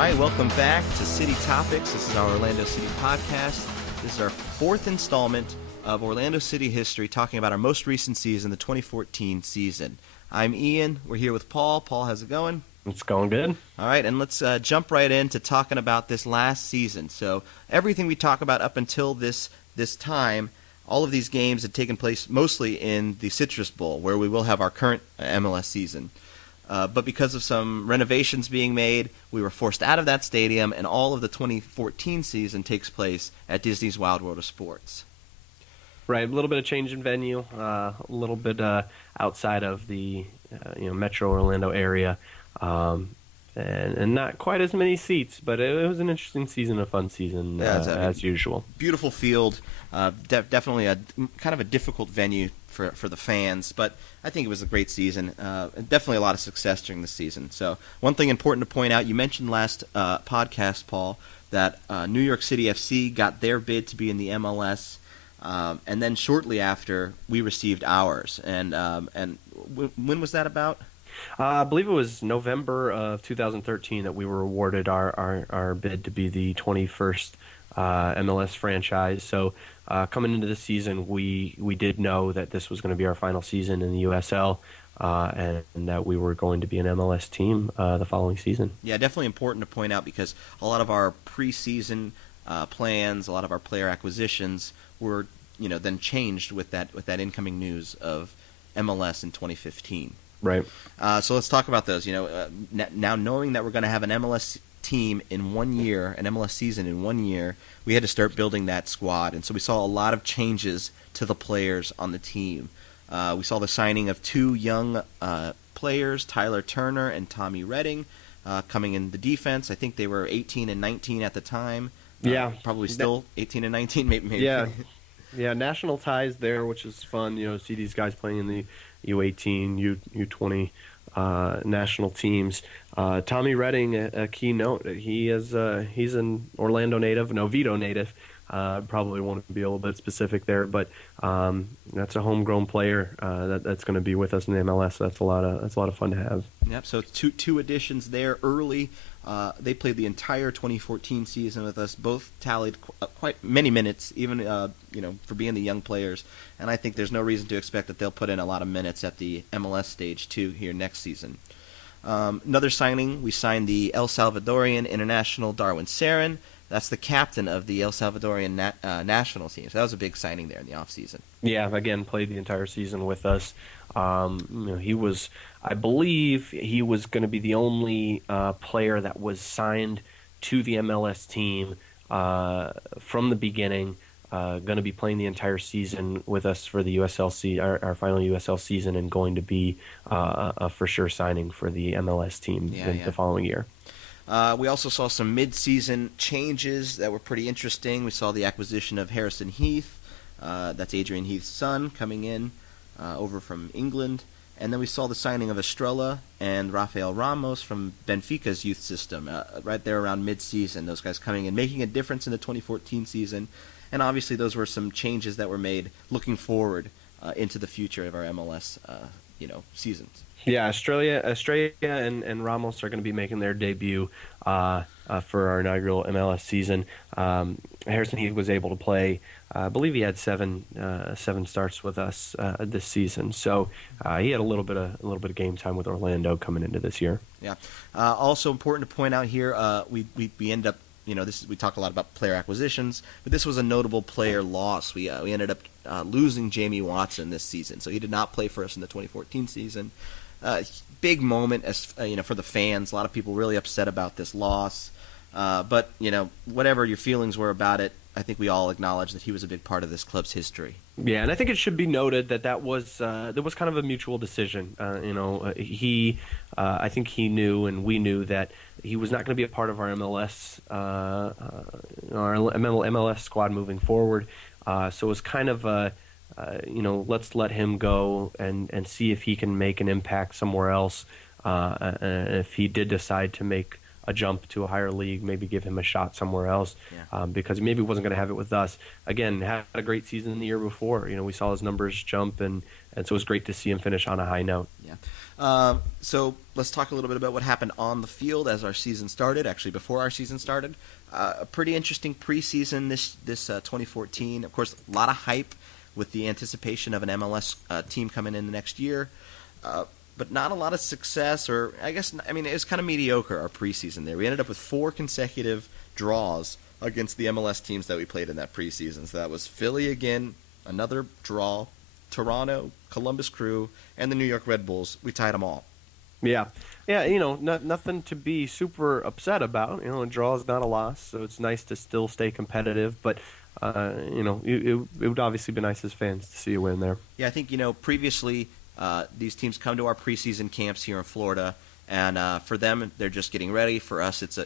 right, welcome back to City Topics. This is our Orlando City podcast. This is our fourth installment of Orlando City history, talking about our most recent season, the 2014 season. I'm Ian. We're here with Paul. Paul, how's it going? It's going good. All right, and let's jump right into talking about this last season. So everything we talk about up until this time, all of these games had taken place mostly in the Citrus Bowl, where we will have our current MLS season. But because of some renovations being made, we were forced out of that stadium, and all of the 2014 season takes place at Disney's Wild World of Sports. Right, a little bit of change in venue, a little bit outside of the Metro Orlando area, and not quite as many seats, but it was an interesting season, a fun season, as usual. Beautiful field, definitely a kind of a difficult venue for the fans, but I think it was a great season. Definitely a lot of success during the season. So one thing important to point out, you mentioned last podcast, Paul, that New York City FC got their bid to be in the MLS, and then shortly after we received ours. And when was that about? I believe it was November of 2013 that we were awarded our bid to be the 21st MLS franchise. So coming into the season, we did know that this was going to be our final season in the USL, and that we were going to be an MLS team the following season. Yeah, definitely important to point out, because a lot of our preseason plans, a lot of our player acquisitions were then changed with that incoming news of MLS in 2015. Right. So let's talk about those. Now knowing that we're going to have an MLS team in 1 year, an MLS season in 1 year, we had to start building that squad. And so we saw a lot of changes to the players on the team. We saw the signing of two young players, Tyler Turner and Tommy Redding, coming in the defense. I think they were 18 and 19 at the time. Yeah. Probably still 18 and 19, maybe. Yeah. Yeah, national ties there, which is fun. See these guys playing in the U18, U20 national teams. Tommy Redding, a key note. He's an Orlando native, an Oviedo native. Probably want to be a little bit specific there, but that's a homegrown player that's going to be with us in the MLS. So that's a lot of fun to have. Yep. So two additions there early. They played the entire 2014 season with us. Both tallied quite many minutes, even for being the young players. And I think there's no reason to expect that they'll put in a lot of minutes at the MLS stage too here next season. Another signing, we signed the El Salvadorian international Darwin Sarin. That's the captain of the El Salvadorian national team. So that was a big signing there in the offseason. Yeah, again, played the entire season with us. I believe he was going to be the only player that was signed to the MLS team from the beginning, going to be playing the entire season with us for the USL our final USL season, and going to be a for sure signing for the MLS team the following year. We also saw some mid-season changes that were pretty interesting. We saw the acquisition of Harrison Heath. That's Adrian Heath's son, coming in over from England. And then we saw the signing of Estrella and Rafael Ramos from Benfica's youth system right there around mid-season. Those guys coming in, making a difference in the 2014 season. And obviously those were some changes that were made looking forward into the future of our MLS seasons. Yeah, Estrella and Ramos are going to be making their debut for our inaugural MLS season. Harrison Heath was able to play. I believe he had seven starts with us this season. So he had a little bit of game time with Orlando coming into this year. Yeah. Also important to point out here, we ended up. We talk a lot about player acquisitions, but this was a notable player loss. We ended up losing Jamie Watson this season, so he did not play for us in the 2014 season. Big moment for the fans. A lot of people really upset about this loss. But whatever your feelings were about it, I think we all acknowledge that he was a big part of this club's history. Yeah, and I think it should be noted that was kind of a mutual decision. I think he knew, and we knew, that he was not going to be a part of our MLS squad moving forward. So it was kind of let's let him go and see if he can make an impact somewhere else. If he did decide to make a jump to a higher league, maybe give him a shot somewhere else, because maybe he wasn't going to have it with us. Again, had a great season the year before. We saw his numbers jump, and and so it was great to see him finish on a high note. Yeah. So let's talk a little bit about what happened on the field as our season started. Actually, before our season started, a pretty interesting preseason this 2014. Of course, a lot of hype with the anticipation of an MLS team coming in the next year, but not a lot of success. Or I mean, it was kind of mediocre, our preseason there. We ended up with 4 consecutive draws against the MLS teams that we played in that preseason. So that was Philly again, another draw, Toronto, Columbus Crew, and the New York Red Bulls. We tied them all. Yeah, nothing to be super upset about. A draw is not a loss, so it's nice to still stay competitive. But it would obviously be nice as fans to see a win there. Yeah, I think previously these teams come to our preseason camps here in Florida, and for them they're just getting ready. For us, it's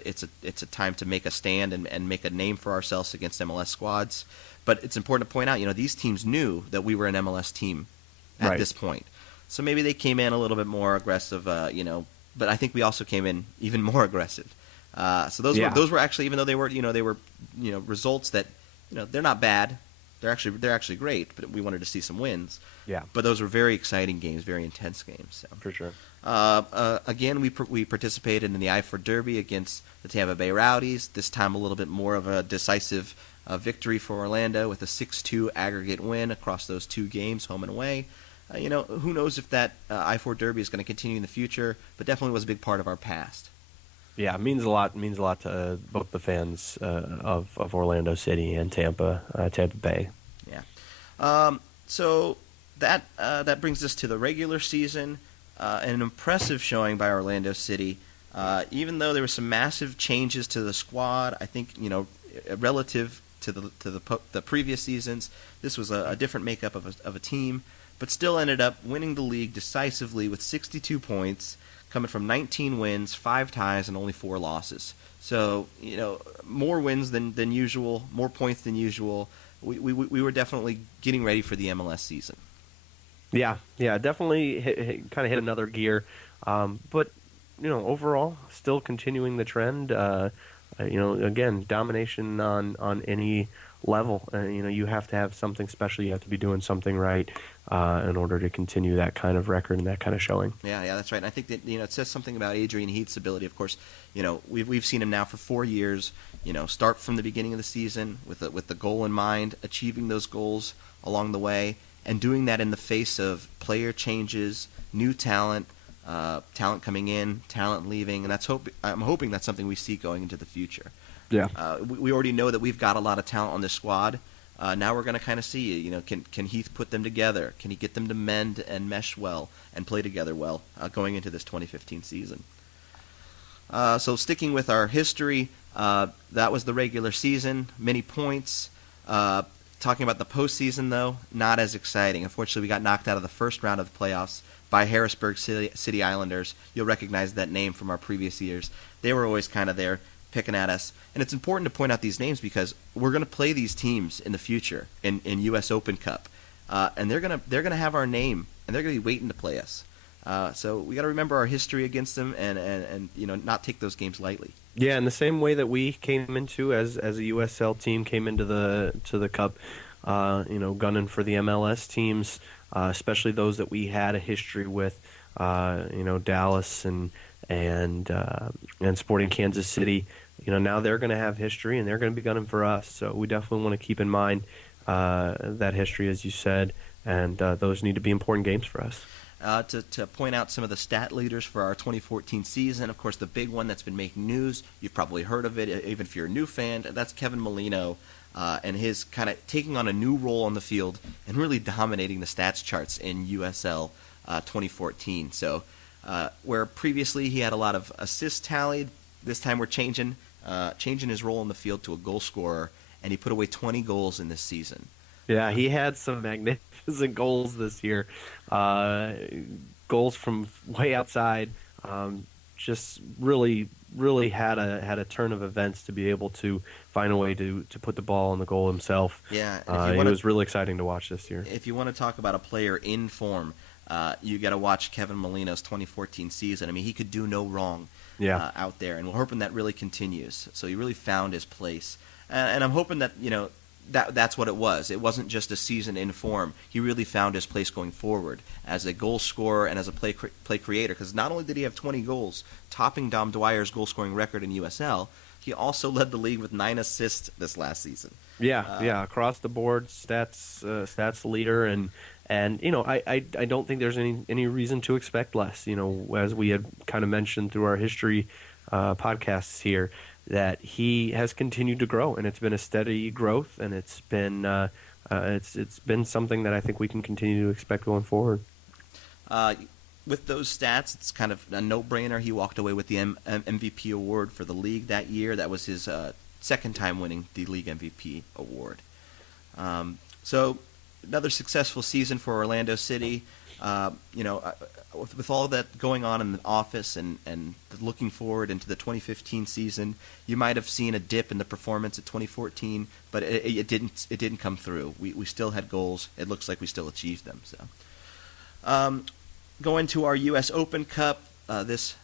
a time to make a stand and make a name for ourselves against MLS squads. But it's important to point out, these teams knew that we were an MLS team at this point. So maybe they came in a little bit more aggressive, but I think we also came in even more aggressive. So those were actually, even though they were results that they're not bad. They're actually great, but we wanted to see some wins. Yeah. But those were very exciting games, very intense games. So. For sure. Again, we participated in the I-4 Derby against the Tampa Bay Rowdies. This time a little bit more of a decisive victory for Orlando with a 6-2 aggregate win across those 2 games, home and away. Who knows if that I-4 Derby is going to continue in the future, but definitely was a big part of our past. Yeah, it means a lot. It means a lot to both the fans of Orlando City and Tampa Bay. Yeah. So that brings us to the regular season. An impressive showing by Orlando City. Even though there were some massive changes to the squad, I think relative to the previous seasons, this was a different makeup of a team, but still ended up winning the league decisively with 62 points, coming from 19 wins, 5 ties, and only 4 losses. So more wins than usual, more points than usual. We were definitely getting ready for the MLS season. Yeah, definitely kind of hit another gear, but overall, still continuing the trend. Again, domination on any level. You have to have something special. You have to be doing something right in order to continue that kind of record and that kind of showing. Yeah, that's right. And I think that it says something about Adrian Heath's ability. Of course, we've seen him now for 4 years. Start from the beginning of the season with the goal in mind, achieving those goals along the way, and doing that in the face of player changes, new talent. Talent coming in, talent leaving, and I'm hoping that's something we see going into the future. Yeah. We already know that we've got a lot of talent on this squad. Now we're going to kind of see, can Heath put them together? Can he get them to mend and mesh well and play together well going into this 2015 season? So sticking with our history, that was the regular season, many points. Talking about the postseason, though, not as exciting. Unfortunately, we got knocked out of the first round of the playoffs by Harrisburg City Islanders. You'll recognize that name from our previous years. They were always kind of there picking at us. And it's important to point out these names because we're going to play these teams in the future in U.S. Open Cup. And they're gonna have our name, and they're going to be waiting to play us. So we got to remember our history against them and not take those games lightly. Yeah, in the same way that we came into as a USL team came into the Cup, gunning for the MLS teams, especially those that we had a history with, Dallas and Sporting Kansas City. Now they're going to have history and they're going to be gunning for us. So we definitely want to keep in mind that history, as you said, and those need to be important games for us. To point out some of the stat leaders for our 2014 season, of course, the big one that's been making news, you've probably heard of it, even if you're a new fan, that's Kevin Molino and his kind of taking on a new role on the field and really dominating the stats charts in USL 2014. So where previously he had a lot of assists tallied, this time we're changing his role on the field to a goal scorer, and he put away 20 goals in this season. Yeah, he had some magnificent goals this year. Goals from way outside. Just really had a turn of events to be able to find a way to put the ball in the goal himself. Yeah, it was really exciting to watch this year. If you want to talk about a player in form, you got to watch Kevin Molino's 2014 season. I mean, he could do no wrong out there, and we're hoping that really continues. So he really found his place, and I'm hoping that that's what it was. It wasn't just a season in form. He really found his place going forward as a goal scorer and as a play creator. Because not only did he have 20 goals, topping Dom Dwyer's goal scoring record in USL, he also led the league with 9 assists this last season. Yeah, across the board, stats leader, and I don't think there's any reason to expect less. As we had kind of mentioned through our history podcasts here, that he has continued to grow, and it's been a steady growth, and it's been something that I think we can continue to expect going forward. With those stats, it's kind of a no-brainer. He walked away with the MVP award for the league that year. That was his second time winning the league MVP award. So another successful season for Orlando City. With all that going on in the office and looking forward into the 2015 season, you might have seen a dip in the performance at 2014, but it didn't come through. We still had goals. It looks like we still achieved them. So, going to our U.S. Open Cup this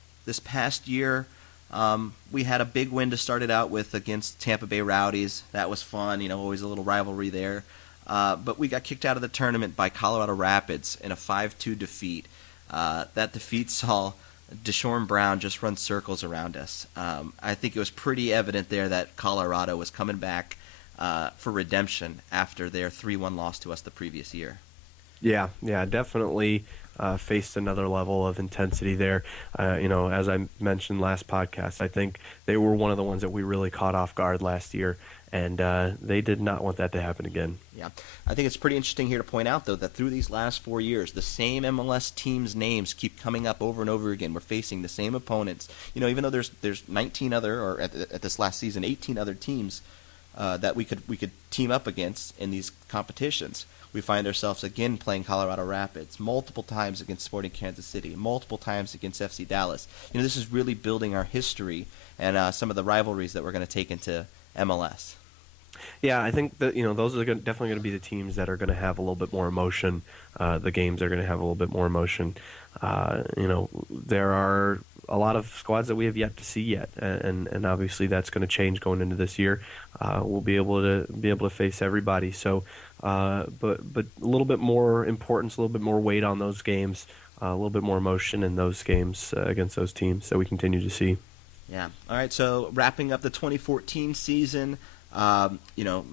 past year, we had a big win to start it out with against Tampa Bay Rowdies. That was fun. Always a little rivalry there. But we got kicked out of the tournament by Colorado Rapids in a 5-2 defeat. That defeat saw Deshaun Brown just run circles around us. I think it was pretty evident there that Colorado was coming back for redemption after their 3-1 loss to us the previous year. Yeah, definitely faced another level of intensity there. As I mentioned last podcast, I think they were one of the ones that we really caught off guard last year, and they did not want that to happen again. Yeah, I think it's pretty interesting here to point out, though, that through these last 4 years, the same MLS teams' names keep coming up over and over again. We're facing the same opponents. Even though there's 19 other, or at this last season, 18 other teams that we could team up against in these competitions. We find ourselves again playing Colorado Rapids, multiple times against Sporting Kansas City, multiple times against FC Dallas. This is really building our history and some of the rivalries that we're going to take into MLS. Yeah, I think that those are definitely going to be the teams that are going to have a little bit more emotion. The games are going to have a little bit more emotion. There are a lot of squads that we have yet to see yet, and obviously that's going to change going into this year. We'll be able to face everybody. So, but a little bit more importance, a little bit more weight on those games, a little bit more emotion in those games against those teams that we continue to see. Yeah. All right. So wrapping up the 2014 season. A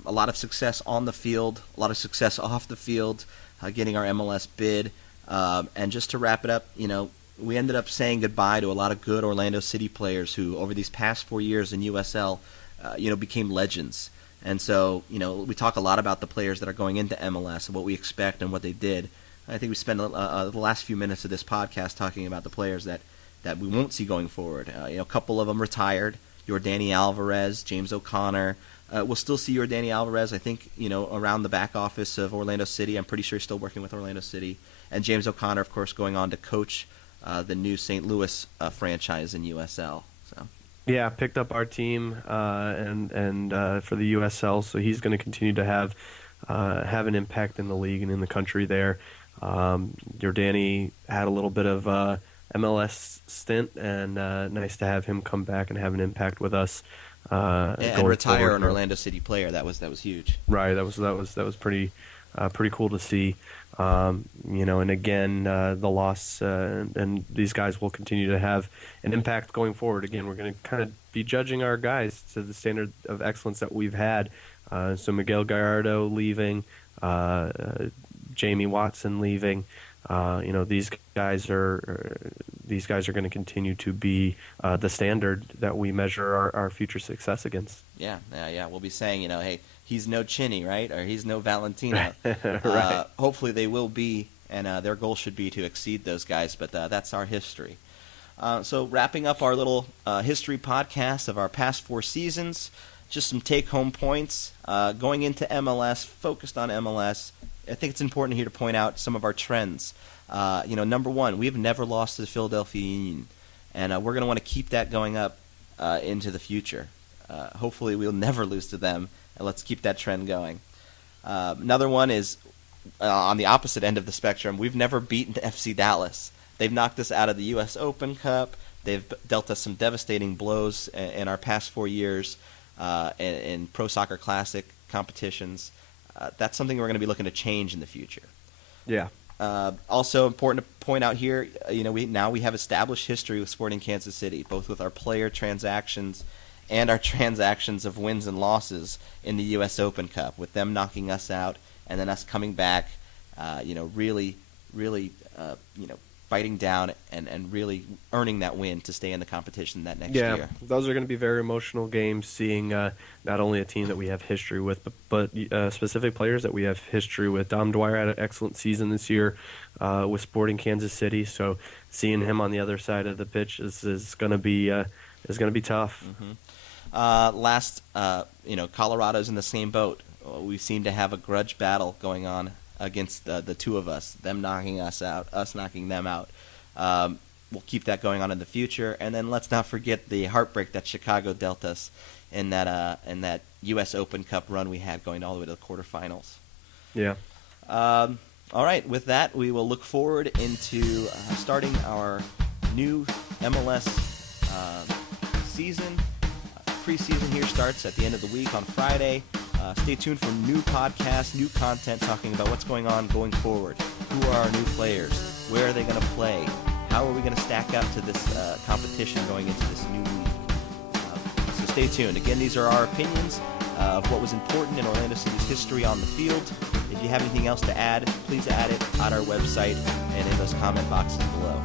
lot of success on the field, a lot of success off the field, getting our MLS bid. And just to wrap it up, we ended up saying goodbye to a lot of good Orlando City players who, over these past 4 years in USL, became legends. And so, we talk a lot about the players that are going into MLS and what we expect and what they did. I think we spent the last few minutes of this podcast talking about the players that we won't see going forward. A couple of them retired. Yordany Alvarez, James O'Connor. We'll still see Yordany Alvarez, I think, around the back office of Orlando City. I'm pretty sure he's still working with Orlando City. And James O'Connor, of course, going on to coach the new St. Louis franchise in USL. So. Yeah, picked up our team and for the USL, so he's going to continue to have an impact in the league and in the country there. Yordany had a little bit of MLS stint, and nice to have him come back and have an impact with us. And retire an Orlando City player. That was huge. Right. That was pretty cool to see. And again, the loss and these guys will continue to have an impact going forward. Again, we're going to kind of be judging our guys to the standard of excellence that we've had. So Miguel Gallardo leaving, Jamie Watson leaving. These guys are going to continue to be the standard that we measure our future success against. Yeah. We'll be saying, hey, he's no Chinny, right? Or he's no Valentino. Right. Hopefully they will be, and their goal should be to exceed those guys. But that's our history. So wrapping up our little history podcast of our past 4 seasons, just some take-home points. Going into MLS, focused on MLS. I think it's important here to point out some of our trends. Number one, we have never lost to the Philadelphia Union, and we're going to want to keep that going up into the future. Hopefully we'll never lose to them, and let's keep that trend going. Another one is on the opposite end of the spectrum. We've never beaten FC Dallas. They've knocked us out of the U.S. Open Cup. They've dealt us some devastating blows in our past 4 years in Pro Soccer Classic competitions. That's something we're going to be looking to change in the future. Yeah. Also important to point out here, we have established history with Sporting Kansas City, both with our player transactions and our transactions of wins and losses in the U.S. Open Cup, with them knocking us out and then us coming back, really biting down and really earning that win to stay in the competition that next year. Those are going to be very emotional games, seeing not only a team that we have history with, but specific players that we have history with. Dom Dwyer had an excellent season this year with Sporting Kansas City, so seeing him on the other side of the pitch is going to be tough. Mm-hmm. Colorado's in the same boat. We seem to have a grudge battle going on against the two of us, them knocking us out, us knocking them out. We'll keep that going on in the future. And then let's not forget the heartbreak that Chicago dealt us in that U.S. Open Cup run we had, going all the way to the quarterfinals. Yeah. All right, with that, we will look forward into starting our new MLS season. Preseason here starts at the end of the week on Friday. Stay tuned for new podcasts, new content talking about what's going on going forward. Who are our new players? Where are they going to play? How are we going to stack up to this competition going into this new week? So stay tuned. Again, these are our opinions of what was important in Orlando City's history on the field. If you have anything else to add, please add it on our website and in those comment boxes below.